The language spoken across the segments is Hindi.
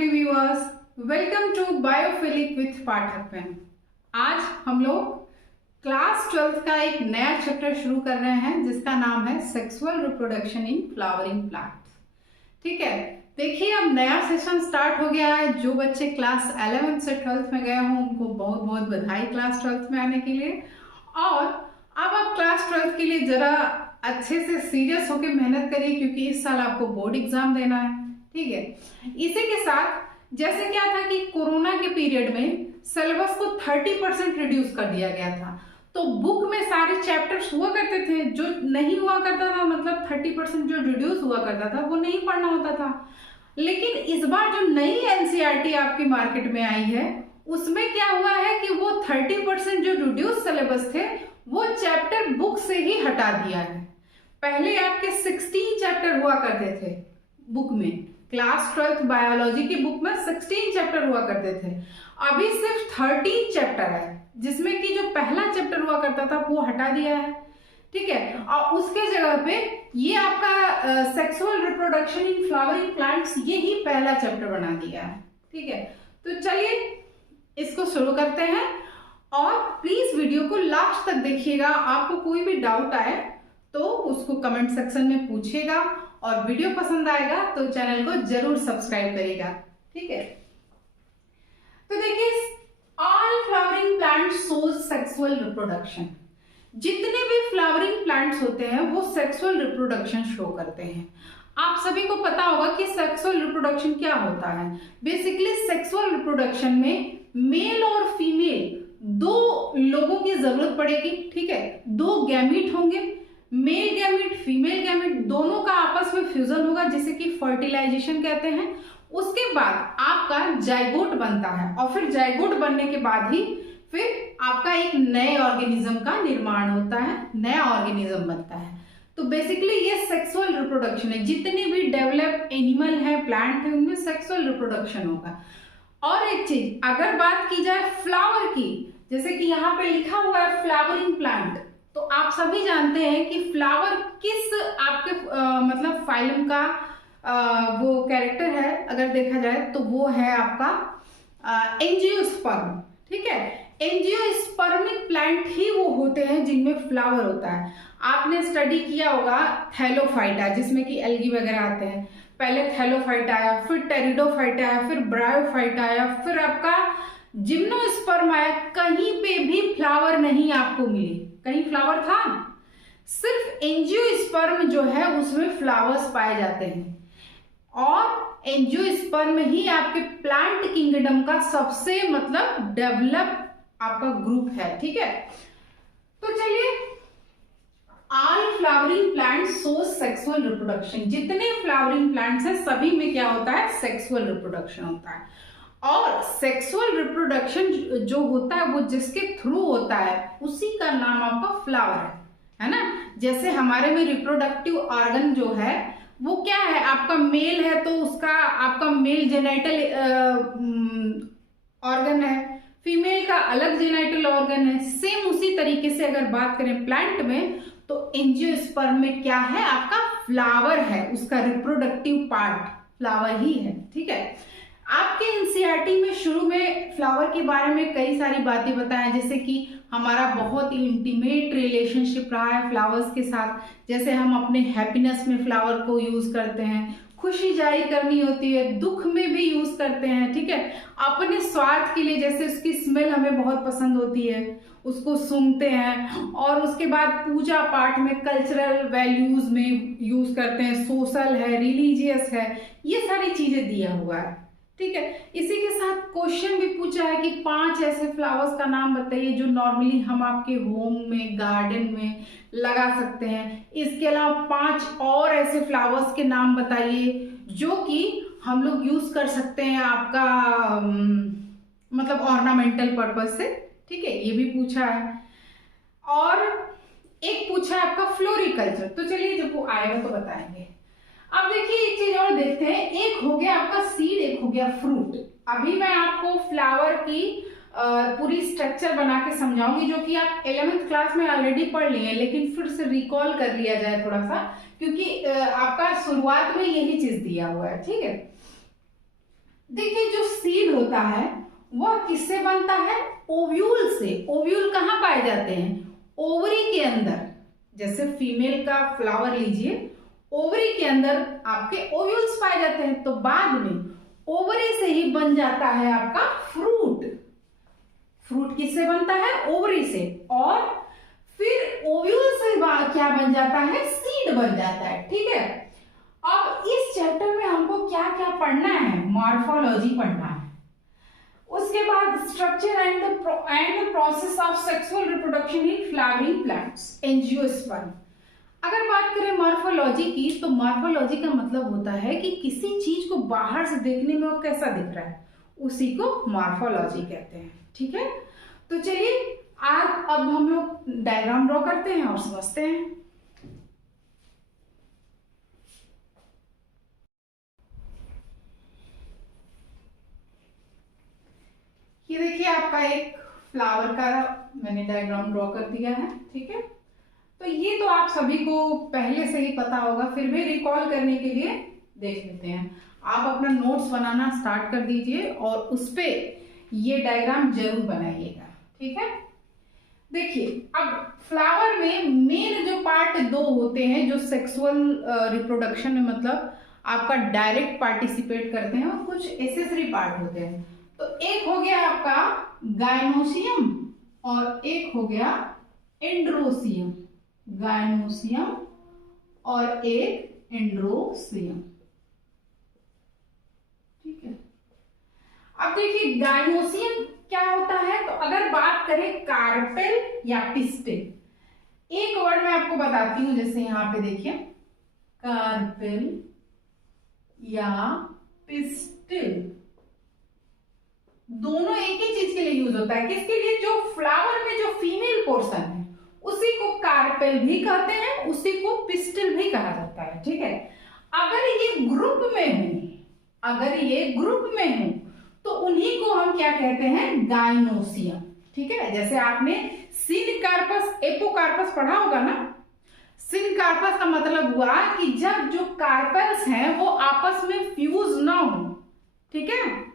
lovely viewers, welcome to Biophilic with Pathak ma'am. आज हम लोग क्लास 12th का एक नया चैप्टर शुरू कर रहे हैं जिसका नाम है sexual reproduction in flowering plants. ठीक है, देखिए अब नया सेशन स्टार्ट हो गया है। जो बच्चे क्लास 11th से 12th में गए हों उनको बहुत बहुत बधाई क्लास 12th में आने के लिए। और अब आप क्लास 12th के लिए जरा अच्छे से सीरियस होकर मेहनत करिए क्योंकि इस साल आपको बोर्ड एग्जाम देना है। ठीक है, इसी के साथ जैसे क्या था कि कोरोना के पीरियड में सिलेबस को 30% रिड्यूस कर दिया गया था, तो बुक में सारे चैप्टर्स हुआ करते थे, जो नहीं हुआ करता था मतलब 30% जो रिड्यूस हुआ करता था वो नहीं पढ़ना होता था। लेकिन इस बार जो नई एनसीईआरटी आपकी मार्केट में आई है उसमें क्या हुआ है कि वो 30% जो रिड्यूस सिलेबस थे वो चैप्टर बुक से ही हटा दिया है। पहले आपके 16 चैप्टर हुआ करते थे बुक में, क्लास 12th बायोलॉजी की बुक में 16 चैप्टर हुआ करते थे, अभी सिर्फ 13 चैप्टर है, जिसमें कि जो पहला चैप्टर हुआ करता था वो हटा दिया है। ठीक है, और उसके जगह पे ये आपका sexual reproduction in flowering plants ये ही पहला चैप्टर बना दिया है। ठीक है, तो चलिए इसको शुरू करते हैं और प्लीज वीडियो को लास्ट तक देखिएगा। आपको कोई भी डाउट आए तो उसको कमेंट सेक्शन में पूछिएगा और वीडियो पसंद आएगा तो चैनल को जरूर सब्सक्राइब करिएगा। ठीक है, तो देखिए all flowering plants shows sexual reproduction. जितने भी फ्लावरिंग प्लांट्स होते हैं वो सेक्सुअल रिप्रोडक्शन शो करते हैं। आप सभी को पता होगा कि सेक्सुअल रिप्रोडक्शन क्या होता है। बेसिकली सेक्सुअल रिप्रोडक्शन में मेल और फीमेल दो लोगों की जरूरत पड़ेगी। ठीक है, दो गैमीट होंगे, मेल गैमीट फीमेल गैमीट, दोनों का आपस में फ्यूजन होगा जिसे कि फर्टिलाइजेशन कहते हैं। उसके बाद आपका जाइगोट बनता है और फिर जाइगोट बनने के बाद ही फिर आपका एक नए ऑर्गेनिज्म का निर्माण होता है, नया ऑर्गेनिज्म बनता है। तो बेसिकली ये सेक्सुअल रिप्रोडक्शन है। जितने भी डेवलप एनिमल है, प्लांट है, उनमें सेक्सुअल रिप्रोडक्शन होगा। और एक चीज अगर बात की जाए फ्लावर की, जैसे कि यहाँ पे लिखा हुआ है फ्लावरिंग प्लांट, तो आप सभी जानते हैं कि फ्लावर किस आपके मतलब फाइलम का वो कैरेक्टर है। अगर देखा जाए तो वो है आपका एंजियोस्पर्म। ठीक है, एंजियोस्पर्मिक प्लांट ही वो होते हैं जिनमें फ्लावर होता है। आपने स्टडी किया होगा थैलोफाइटा, जिसमें कि एल्गी वगैरह आते हैं। पहले थैलोफाइट आया, फिर टेरिडोफाइट आया, फिर ब्रायोफाइट आया, फिर आपका जिम्नोस्पर्म आया। कहीं पे भी फ्लावर नहीं आपको मिली। कहीं फ्लावर था? सिर्फ एंजियोस्पर्म जो है उसमें फ्लावर्स पाए जाते हैं और एंजियोस्पर्म ही आपके प्लांट किंगडम का सबसे मतलब डेवलप आपका ग्रुप है। ठीक है, तो चलिए all flowering plants show sexual reproduction. जितने फ्लावरिंग प्लांट्स हैं सभी में क्या होता है? सेक्सुअल रिप्रोडक्शन होता है। और सेक्सुअल रिप्रोडक्शन जो होता है वो जिसके थ्रू होता है उसी का नाम आपका फ्लावर है ना। जैसे हमारे में रिप्रोडक्टिव ऑर्गन जो है वो क्या है, आपका मेल है तो उसका आपका मेल जेनाइटल ऑर्गन है, फीमेल का अलग जेनाइटल ऑर्गन है। सेम उसी तरीके से अगर बात करें प्लांट में तो एंजियोस्पर्म में क्या है, आपका फ्लावर है, उसका रिप्रोडक्टिव पार्ट फ्लावर ही है। ठीक है, आपके एनसीईआरटी में शुरू में फ्लावर के बारे में कई सारी बातें बताएं, जैसे कि हमारा बहुत ही इंटीमेट रिलेशनशिप रहा है फ्लावर्स के साथ। जैसे हम अपने हैप्पीनेस में फ्लावर को यूज करते हैं, खुशी जाहिर करनी होती है, दुख में भी यूज करते हैं। ठीक है, अपने स्वाद के लिए, जैसे उसकी स्मेल हमें बहुत पसंद होती है, उसको सूंघते हैं। और उसके बाद पूजा पाठ में, कल्चरल वैल्यूज में यूज करते हैं, सोशल है, रिलीजियस है, ये सारी चीजें दिया हुआ है। ठीक है, इसी के साथ क्वेश्चन भी पूछा है कि 5 ऐसे फ्लावर्स का नाम बताइए जो नॉर्मली हम आपके होम में, गार्डन में लगा सकते हैं। इसके अलावा 5 और ऐसे फ्लावर्स के नाम बताइए जो कि हम लोग यूज कर सकते हैं आपका मतलब ऑर्नामेंटल पर्पज से। ठीक है, ये भी पूछा है। और एक पूछा है आपका फ्लोरिकल्चर, तो चलिए जब वो आएगा तो बताएंगे। अब देखिए एक चीज और देखते हैं, एक हो गया आपका सीड, एक हो गया फ्रूट। अभी मैं आपको फ्लावर की पूरी स्ट्रक्चर बना के समझाऊंगी जो कि आप 11th क्लास में ऑलरेडी पढ़ लिए हैं, लेकिन फिर से रिकॉल कर लिया जाए थोड़ा सा, क्योंकि आपका शुरुआत में यही चीज दिया हुआ है। ठीक है, देखिए जो सीड होता है वह किससे बनता है? ओव्यूल से। ओव्यूल कहाँ पाए जाते हैं? ओवरी के अंदर। जैसे फीमेल का फ्लावर लीजिए, ओवरी के अंदर आपके ओव्यूल्स पाए जाते हैं, तो बाद में ओवरी से ही बन जाता है आपका फ्रूट। फ्रूट किससे बनता है? ओवरी से। और फिर ओव्यूल से क्या बन जाता है? सीड बन जाता है। ठीक है, अब इस चैप्टर में हमको क्या क्या पढ़ना है? मॉर्फोलॉजी पढ़ना है, उसके बाद structure and the process of sexual reproduction in flowering plants, angiosperm. अगर बात करें मॉर्फोलॉजी की, तो मॉर्फोलॉजी का मतलब होता है कि किसी चीज को बाहर से देखने में वो कैसा दिख रहा है, उसी को मॉर्फोलॉजी कहते हैं। ठीक है, तो चलिए आज अब हम लोग डायग्राम ड्रॉ करते हैं और समझते हैं। ये देखिए आपका एक फ्लावर का मैंने डायग्राम ड्रॉ कर दिया है। ठीक है, तो ये तो आप सभी को पहले से ही पता होगा, फिर भी रिकॉल करने के लिए देख लेते हैं। आप अपना नोट्स बनाना स्टार्ट कर दीजिए और उस पे ये डायग्राम जरूर बनाइएगा। ठीक है, देखिए अब फ्लावर में मेन जो पार्ट दो होते हैं जो सेक्सुअल रिप्रोडक्शन में मतलब आपका डायरेक्ट पार्टिसिपेट करते हैं, और कुछ एसेसरी पार्ट होते हैं। तो एक हो गया आपका गायनोसियम और एक हो गया एंड्रोसियम। गायनोसियम और एक एंड्रोसियम। ठीक है, अब देखिए गायनोसियम क्या होता है, तो अगर बात करें कार्पेल या पिस्टिल, एक वर्ड मैं आपको बताती हूं, जैसे यहां पे देखिए कार्पेल या पिस्टिल, दोनों एक ही चीज के लिए यूज होता है। किसके लिए? जो फ्लावर में जो फीमेल पोर्शन है उसी को कार्पेल भी कहते हैं, उसी को पिस्टिल भी कहा जाता है। ठीक है, अगर ये ग्रुप में हो, अगर ये ग्रुप में हो तो उन्हीं को हम क्या कहते हैं? गायनोसियम। ठीक है, जैसे आपने सिनकार्पस एपोकार्पस पढ़ा होगा ना। सिनकार्पस का मतलब हुआ कि जब जो कार्पेल्स हैं वो आपस में फ्यूज ना हो। ठीक है,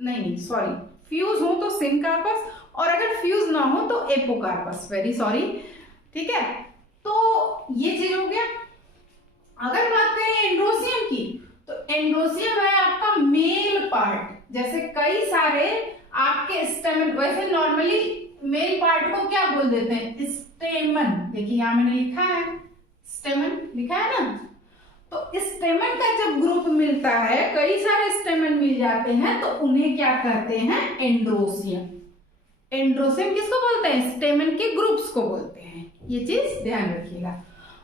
नहीं सॉरी, फ्यूज हो तो सिनकार्पस, और अगर फ्यूज ना हो तो एपोकार्पस, वेरी सॉरी। ठीक है, तो ये चीज हो गया। अगर बात करें एंड्रोसियम की, तो एंड्रोसियम है आपका मेल पार्ट। जैसे कई सारे आपके स्टेमन, वैसे नॉर्मली मेल पार्ट को क्या बोल देते हैं? स्टेमन। देखिए यहां मैंने लिखा है स्टेमन, लिखा है ना। तो स्टेमन का जब ग्रुप मिलता है, कई सारे स्टेमन मिल जाते हैं, तो उन्हें क्या कहते हैं? एंड्रोसियम। एंड्रोसियम किसको बोलते हैं? स्टेमन के ग्रुप्स को बोलते हैं। ये चीज ध्यान रखिएगा।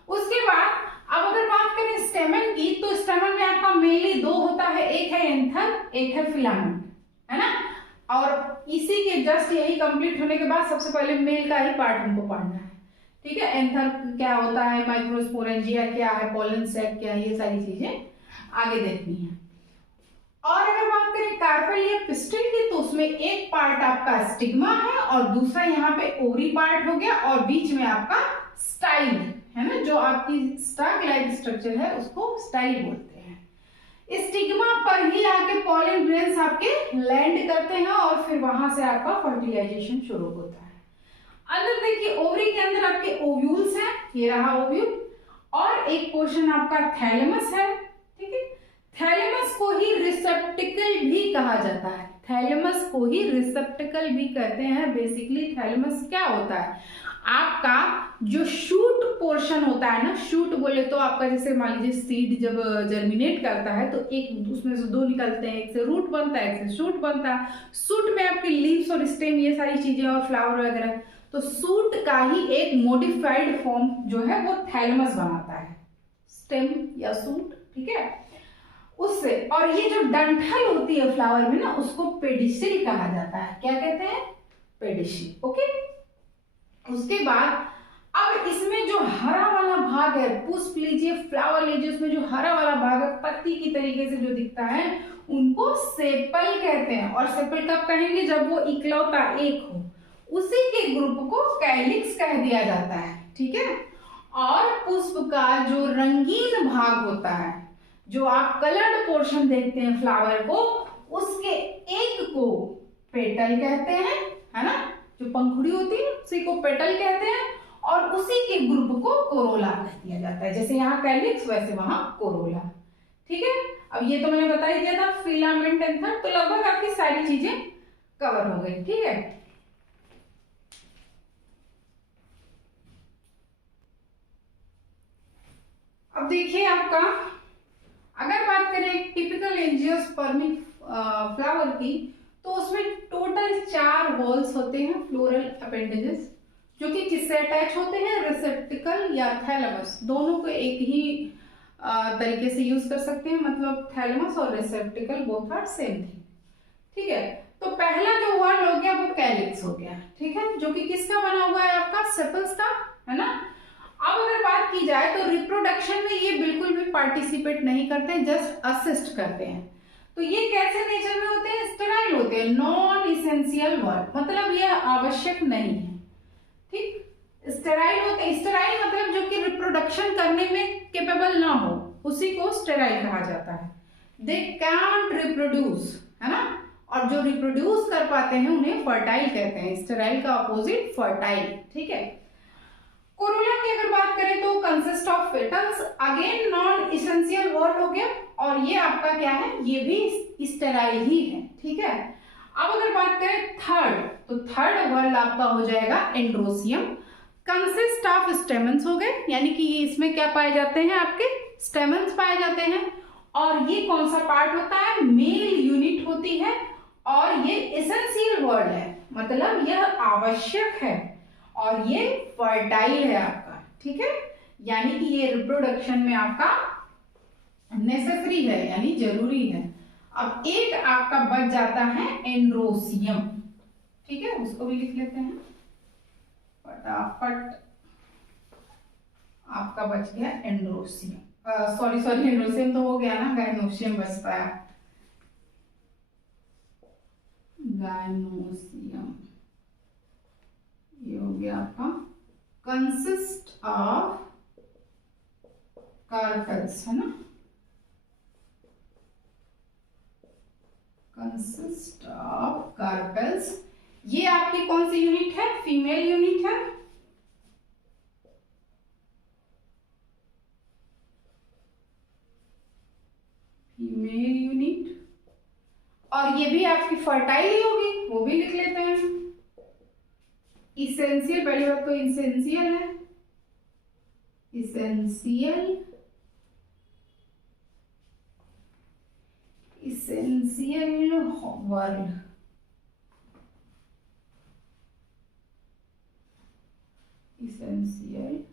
उसके बाद अब अगर बात करें स्टेमन की, तो स्टेमन में आपका मेनली दो होता है, एक है एंथर, एक है फिलामेंट, है ना। और इसी के जस्ट यही कंप्लीट होने के बाद सबसे पहले मेल का ही पार्ट हमको पढ़ना है। ठीक है, एंथर क्या होता है, माइक्रोस्पोरेंजिया क्या है, पोलन सेक क्या है, ये सारी चीजें आगे देखनी है। और अगर बात करें कार्पेल या पिस्टिल की, तो उसमें एक पार्ट आपका स्टिग्मा है और दूसरा यहाँ पे ओवरी पार्ट हो गया, और बीच में आपका स्टाइल है ना, जो आपकी स्टाक लाइक स्ट्रक्चर है उसको स्टाइल बोलते हैं। स्टिग्मा पर ही आके पॉलन ग्रेन्स आपके लैंड करते हैं और फिर वहां से आपका फर्टिलाइजेशन शुरू होता है। अंदर देखिए ओवरी के अंदर आपके ओव्यूल्स हैं, ये रहा ओव्यूल, और एक पोर्शन आपका थैलेमस है। ठीक है, थैलेमस को ही रिसेप्टिकल भी कहा जाता है। थैलेमस को ही रिसेप्टिकल भी कहते हैं। बेसिकली थैलेमस क्या होता है? आपका जो शूट पोर्शन होता है ना, शूट बोले तो आपका जैसे मान लीजिए सीड जब जर्मिनेट करता है तो एक उसमें से दो निकलते हैं, एक से रूट बनता है, एक से शूट बनता है। शूट में आपके लीव्स और स्टेम ये सारी चीजें और फ्लावर वगैरह, तो सूट का ही एक मॉडिफाइड फॉर्म जो है वो थैलेमस बनाता है, स्टेम या सूट। ठीक है, उससे, और ये जो डंठल होती है फ्लावर में ना, उसको पेडिसिल कहा जाता है। क्या कहते हैं? पेडिसिल। ओके, उसके बाद अब इसमें जो हरा वाला भाग है, पुष्प लीजिए, फ्लावर लीजिए, उसमें जो हरा वाला भाग है पत्ती की तरीके से जो दिखता है, उनको सेपल कहते हैं। और सेपल कब कहेंगे? जब वो इकलौता एक हो। उसी के ग्रुप को कैलिक्स कह दिया जाता है। ठीक है, और पुष्प का जो रंगीन भाग होता है, जो आप कलर्ड पोर्शन देखते हैं फ्लावर को, उसके एक को पेटल कहते हैं, है ना, जो पंखुड़ी होती है उसी को पेटल कहते हैं, और उसी के ग्रुप को कोरोला कह दिया जाता है। जैसे यहाँ कैलिक्स वैसे वहां कोरोला। ठीक है, अब ये तो मैंने बता ही दिया था फिलामेंट एंड थ्रेड, तो लगभग आपकी सारी चीजें कवर हो गई। ठीक है, अब देखिए आपका, अगर बात करें टिपिकल एंजियोस्पर्मिक फ्लावर की, तो उसमें टोटल 4 वॉल्स होते हैं, फ्लोरल अपेंडेजेस, जो कि किससे अटैच होते हैं, रिसेप्टिकल या थैलेमस, दोनों को एक ही तरीके से यूज कर सकते हैं, मतलब थैलेमस और receptacle both are same thing. ठीक है, तो पहला जो वर्ड हो गया वो कैलिक्स हो गया। ठीक है, जो कि किसका बना हुआ है, आपका सेपल्स का, है ना। अब अगर बात की जाए तो रिप्रोडक्शन में ये बिल्कुल भी पार्टिसिपेट नहीं करते, जस्ट असिस्ट करते हैं। तो ये कैसे नेचर में होते हैं, स्टेराइल होते हैं, नॉन इसेंशियल वर्ड, मतलब ये आवश्यक नहीं है। ठीक, स्टेराइल होते हैं, स्टेराइल मतलब जो कि रिप्रोडक्शन करने में केपेबल ना हो, उसी को स्टेराइल कहा जाता है। दे कांट रिप्रोड्यूस, है ना, और जो रिप्रोड्यूस कर पाते हैं उन्हें फर्टाइल कहते हैं। स्टेराइल का अपोजिट फर्टाइल। ठीक है, कोरोला की अगर बात करें तो consist of petals, again non essential word हो गया, और ये आपका क्या है, ये भी स्टेराइल ही है। ठीक है, अब अगर बात करें थर्ड, तो थर्ड वर्ड आपका हो जाएगा एंड्रोसियम, कंसिस्ट ऑफ स्टेमन्स हो गए, यानी कि ये इसमें क्या पाए जाते हैं, आपके स्टेमन्स पाए जाते हैं, और ये कौन सा पार्ट होता है, मेल यूनिट होती है, और ये एसेंशियल वर्ड है, मतलब यह आवश्यक है, और ये फर्टाइल है आपका। ठीक है, यानी कि ये रिप्रोडक्शन में आपका नेसेसरी है, यानी जरूरी है। अब एक आपका बच जाता है एंड्रोसियम। ठीक है, उसको भी लिख लेते हैं फटाफट। आपका बच गया एंड्रोसियम, सॉरी एंड्रोसियम तो हो गया ना, गाइनोसियम बचता है, गाइनोसियम। ये हो गया आपका कंसिस्ट ऑफ कार्पेल्स, है ना, कंसिस्ट ऑफ कार्पेल्स। ये आपकी कौन सी यूनिट है, फीमेल यूनिट है। फीमेल यूनिट, और ये भी आपकी फर्टाइल ही होगी, वो भी लिख लेते हैं। इसेंशियल, पहली बात तो इसेंशियल है, इसेंशियल, इसेंशियल वर्ड, इसेंशियल,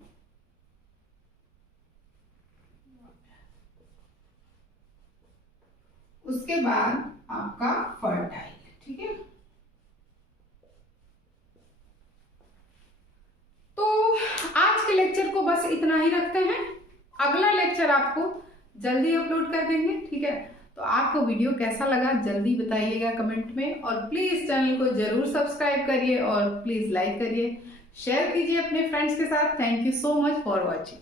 उसके बाद आपका फर्टाइल। ठीक है, तो आज के लेक्चर को बस इतना ही रखते हैं, अगला लेक्चर आपको जल्दी अपलोड कर देंगे। ठीक है, तो आपको वीडियो कैसा लगा जल्दी बताइएगा कमेंट में, और प्लीज चैनल को जरूर सब्सक्राइब करिए, और प्लीज लाइक करिए, शेयर कीजिए अपने फ्रेंड्स के साथ। Thank you so much for watching.